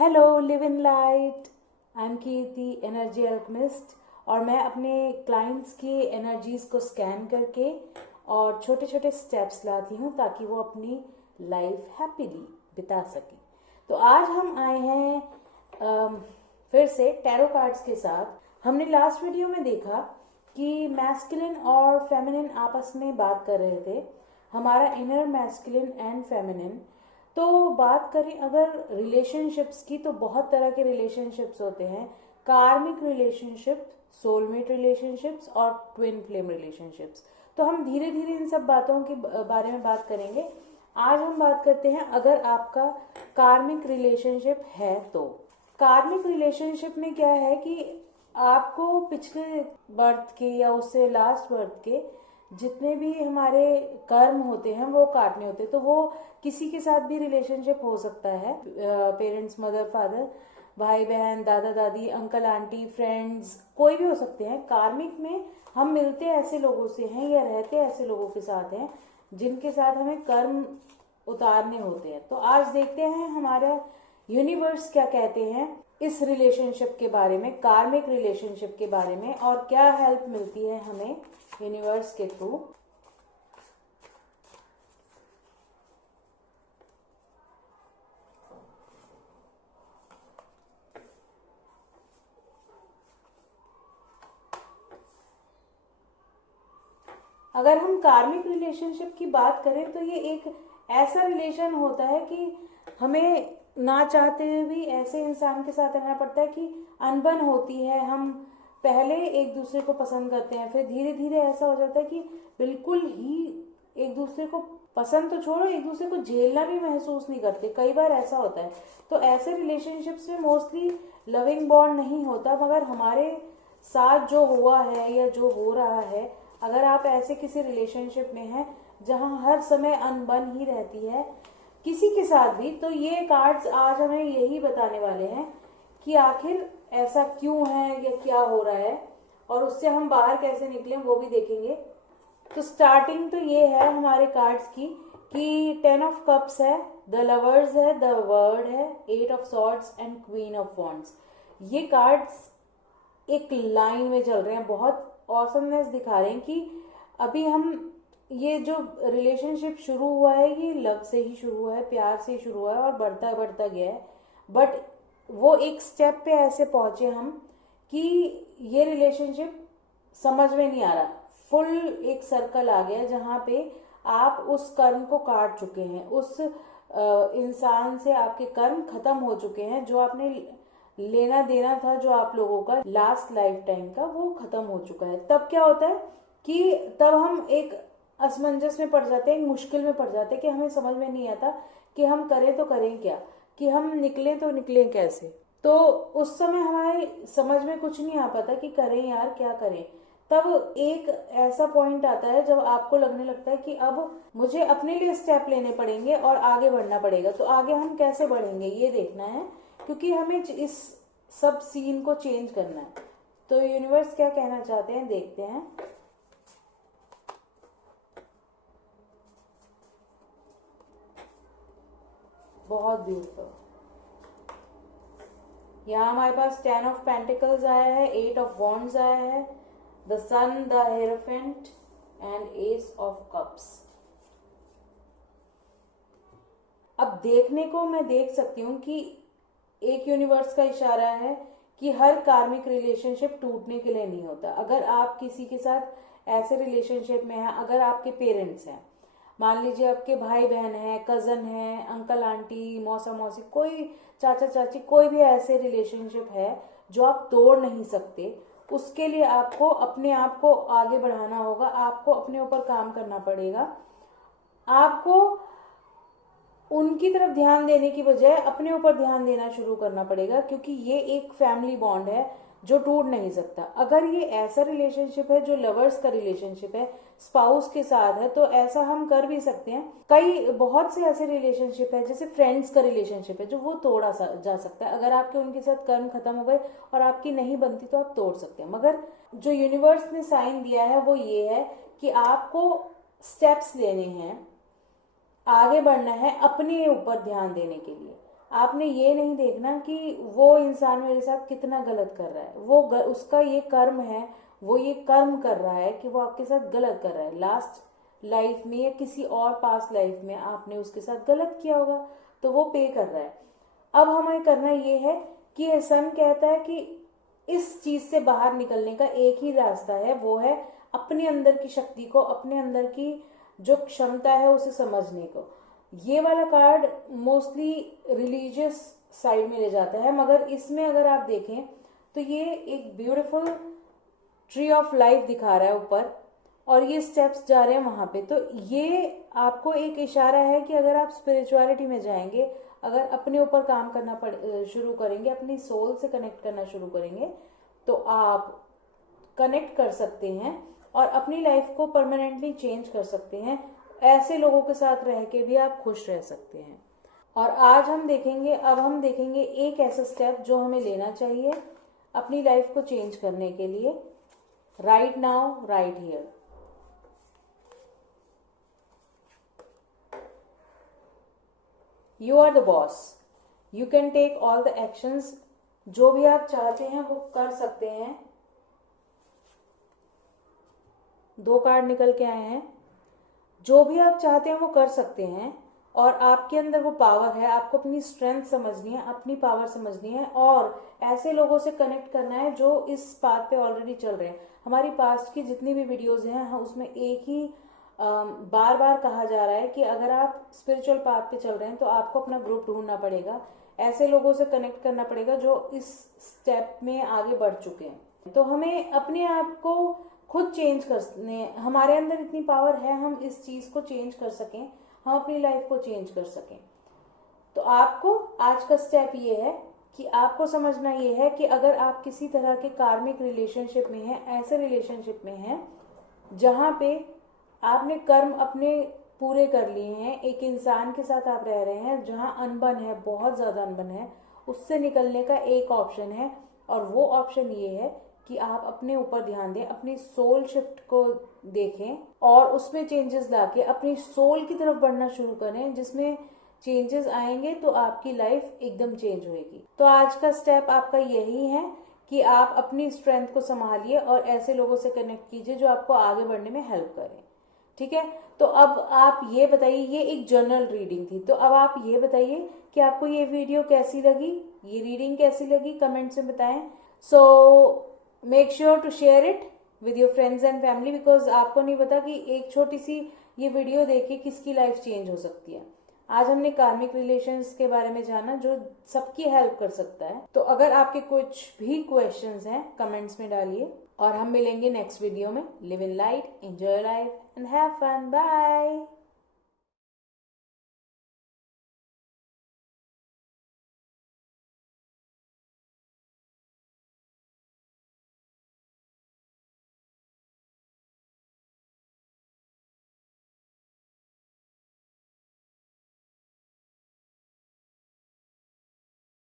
Hello live in light. I am Kirti, energy alchemist. और मैं अपने क्लाइंट्स की एनर्जीज को स्कैन करके और छोटे छोटे स्टेप्स लाती हूँ ताकि वो अपनी लाइफ हैप्पीली बिता सकें। तो आज हम आए हैं फिर से टैरो कार्ड्स के साथ। हमने लास्ट वीडियो में देखा कि मैस्कुलिन और फेमिनिन आपस में बात कर रहे थे, हमारा इनर मैस्कुलिन एंड फेमिनिन। तो बात करें अगर रिलेशनशिप्स की, तो बहुत तरह के रिलेशनशिप्स होते हैं। कार्मिक रिलेशनशिप, सोलमेट रिलेशनशिप्स और ट्विन फ्लेम रिलेशनशिप्स। तो हम धीरे धीरे इन सब बातों के बारे में बात करेंगे। आज हम बात करते हैं अगर आपका कार्मिक रिलेशनशिप है तो। कार्मिक रिलेशनशिप में क्या है कि आपको पिछले बर्थ के या उससे लास्ट बर्थ के जितने भी हमारे कर्म होते हैं वो काटने होते हैं। तो वो किसी के साथ भी रिलेशनशिप हो सकता है, पेरेंट्स, मदर, फादर, भाई बहन, दादा दादी, अंकल आंटी, फ्रेंड्स, कोई भी हो सकते हैं। कार्मिक में हम मिलते ऐसे लोगों से हैं या रहते ऐसे लोगों के साथ हैं जिनके साथ हमें कर्म उतारने होते हैं। तो आज देखते हैं हमारा यूनिवर्स क्या कहते हैं इस रिलेशनशिप के बारे में, कार्मिक रिलेशनशिप के बारे में, और क्या हेल्प मिलती है हमें यूनिवर्स के थ्रू। अगर हम कार्मिक रिलेशनशिप की बात करें तो ये एक ऐसा रिलेशन होता है कि हमें ना चाहते हुए भी ऐसे इंसान के साथ रहना पड़ता है कि अनबन होती है। हम पहले एक दूसरे को पसंद करते हैं, फिर धीरे धीरे ऐसा हो जाता है कि बिल्कुल ही एक दूसरे को पसंद तो छोड़ो, एक दूसरे को झेलना भी महसूस नहीं करते। कई बार ऐसा होता है। तो ऐसे रिलेशनशिप्स में मोस्टली लविंग बॉन्ड नहीं होता, मगर हमारे साथ जो हुआ है या जो हो रहा है, अगर आप ऐसे किसी रिलेशनशिप में हैं जहां हर समय अनबन ही रहती है किसी के साथ भी, तो ये कार्ड्स आज हमें यही बताने वाले हैं कि आखिर ऐसा क्यों है या क्या हो रहा है, और उससे हम बाहर कैसे निकलें वो भी देखेंगे। तो स्टार्टिंग तो ये है हमारे कार्ड्स की कि 10 ऑफ कप्स है, द लवर्स है, द वर्ड है, 8 of swords and queen of wands. ये कार्ड्स एक लाइन में चल रहे हैं, बहुत ऑसमनेस दिखा रहे हैं कि अभी हम ये जो रिलेशनशिप शुरू हुआ है ये लव से ही शुरू हुआ है, प्यार से ही शुरू हुआ है और बढ़ता बढ़ता गया है। बट वो एक स्टेप पे ऐसे पहुंचे हम कि ये रिलेशनशिप समझ में नहीं आ रहा। फुल एक सर्कल आ गया जहां पे आप उस कर्म को काट चुके हैं, उस इंसान से आपके कर्म खत्म हो चुके हैं। जो आपने लेना देना था जो आप लोगों का लास्ट लाइफ टाइम का, वो खत्म हो चुका है। तब क्या होता है कि तब हम एक असमंजस में पड़ जाते हैं, एक मुश्किल में पड़ जाते हैं कि हमें समझ में नहीं आता कि हम करें तो करें क्या, कि हम निकले तो निकले कैसे। तो उस समय हमारे समझ में कुछ नहीं आ पाता कि करें यार, क्या करें। तब एक ऐसा पॉइंट आता है जब आपको लगने लगता है कि अब मुझे अपने लिए स्टेप लेने पड़ेंगे और आगे बढ़ना पड़ेगा। तो आगे हम कैसे बढ़ेंगे ये देखना है, क्योंकि हमें इस सब सीन को चेंज करना है। तो यूनिवर्स क्या कहना चाहते हैं देखते हैं। बहुत ब्यूटीफुल। यहाँ हमारे पास 10 ऑफ पेंटिकल्स आया है, 8 ऑफ वॉन्ड्स आया है, the sun, the hierophant and ace of cups. अब देखने को मैं देख सकती हूँ कि एक यूनिवर्स का इशारा है कि हर कार्मिक रिलेशनशिप टूटने के लिए नहीं होता। अगर आप किसी के साथ ऐसे रिलेशनशिप में हैं, अगर आपके पेरेंट्स हैं, मान लीजिए आपके भाई बहन हैं, कजन हैं, अंकल आंटी, मौसा मौसी, कोई चाचा चाची, कोई भी ऐसे रिलेशनशिप है जो आप तोड़ नहीं सकते, उसके लिए आपको अपने आप को आगे बढ़ाना होगा। आपको अपने ऊपर काम करना पड़ेगा। आपको उनकी तरफ ध्यान देने की बजाय अपने ऊपर ध्यान देना शुरू करना पड़ेगा, क्योंकि ये एक फैमिली बॉन्ड है जो टूट नहीं सकता। अगर ये ऐसा रिलेशनशिप है जो लवर्स का रिलेशनशिप है, स्पाउस के साथ है, तो ऐसा हम कर भी सकते हैं। कई बहुत से ऐसे रिलेशनशिप है, जैसे फ्रेंड्स का रिलेशनशिप है, जो वो तोड़ा जा सकता है। अगर आपके उनके साथ कर्म खत्म हो गए और आपकी नहीं बनती तो आप तोड़ सकते हैं। मगर जो यूनिवर्स ने साइन दिया है वो ये है कि आपको स्टेप्स लेने हैं, आगे बढ़ना है अपने ऊपर ध्यान देने के लिए। आपने ये नहीं देखना कि वो इंसान मेरे साथ कितना गलत कर रहा है, उसका ये कर्म है, वो ये कर्म कर रहा है कि वो आपके साथ गलत कर रहा है। लास्ट लाइफ में या किसी और पास्ट लाइफ में आपने उसके साथ गलत किया होगा, तो वो पे कर रहा है। अब हमें करना ये है कि सन कहता है कि इस चीज से बाहर निकलने का एक ही रास्ता है, वो है अपने अंदर की शक्ति को, अपने अंदर की जो क्षमता है उसे समझने को। ये वाला कार्ड मोस्टली रिलीजियस साइड में ले जाता है, मगर इसमें अगर आप देखें तो ये एक ब्यूटीफुल ट्री ऑफ लाइफ दिखा रहा है ऊपर, और ये स्टेप्स जा रहे हैं वहां पे। तो ये आपको एक इशारा है कि अगर आप स्पिरिचुअलिटी में जाएंगे, अगर अपने ऊपर काम करना शुरू करेंगे, अपनी सोल से कनेक्ट करना शुरू करेंगे, तो आप कनेक्ट कर सकते हैं और अपनी लाइफ को परमानेंटली चेंज कर सकते हैं। ऐसे लोगों के साथ रह के भी आप खुश रह सकते हैं। और आज हम देखेंगे, अब हम देखेंगे एक ऐसा स्टेप जो हमें लेना चाहिए अपनी लाइफ को चेंज करने के लिए, right now, right here. You are the boss, you can take all the actions. जो भी आप चाहते हैं वो कर सकते हैं। 2 कार्ड निकल के आए हैं। जो भी आप चाहते हैं वो कर सकते हैं, और आपके अंदर वो पावर है। आपको अपनी स्ट्रेंथ समझनी है, अपनी पावर समझनी है, और ऐसे लोगों से कनेक्ट करना है जो इस पाथ पे ऑलरेडी चल रहे हैं। हमारी पास्ट की जितनी भी वीडियोस हैं, उसमें एक ही बार बार कहा जा रहा है कि अगर आप स्पिरिचुअल पाथ पे चल रहे हैं तो आपको अपना ग्रुप ढूंढना पड़ेगा, ऐसे लोगों से कनेक्ट करना पड़ेगा जो इस स्टेप में आगे बढ़ चुके हैं। तो हमें अपने आप को खुद चेंज करने, हमारे अंदर इतनी पावर है, हम इस चीज को चेंज कर सकें, हम अपनी लाइफ को चेंज कर सकें। तो आपको आज का स्टेप ये है कि आपको समझना ये है कि अगर आप किसी तरह के कार्मिक रिलेशनशिप में हैं, ऐसे रिलेशनशिप में हैं जहां पे आपने कर्म अपने पूरे कर लिए हैं, एक इंसान के साथ आप रह रहे हैं जहां अनबन है, बहुत ज्यादा अनबन है, उससे निकलने का एक ऑप्शन है, और वो ऑप्शन ये है कि आप अपने ऊपर ध्यान दें, अपनी सोल शिफ्ट को देखें और उसमें चेंजेस लाके अपनी सोल की तरफ बढ़ना शुरू करें, जिसमें चेंजेस आएंगे तो आपकी लाइफ एकदम चेंज होएगी। तो आज का स्टेप आपका यही है कि आप अपनी स्ट्रेंथ को संभालिए और ऐसे लोगों से कनेक्ट कीजिए जो आपको आगे बढ़ने में हेल्प करें। ठीक है, तो अब आप ये बताइए, ये एक जनरल रीडिंग थी, तो अब आप ये बताइए कि आपको ये वीडियो कैसी लगी, ये रीडिंग कैसी लगी, कमेंट्स में बताएं। So make sure to share it with your friends and family, because आपको नहीं पता कि एक छोटी सी ये वीडियो देख के किसकी लाइफ चेंज हो सकती है। आज हमने कार्मिक रिलेशंस के बारे में जाना जो सबकी हेल्प कर सकता है। तो अगर आपके कुछ भी क्वेश्चंस हैं कमेंट्स में डालिए, और हम मिलेंगे नेक्स्ट वीडियो में। Live in light, enjoy life and have fun. Bye.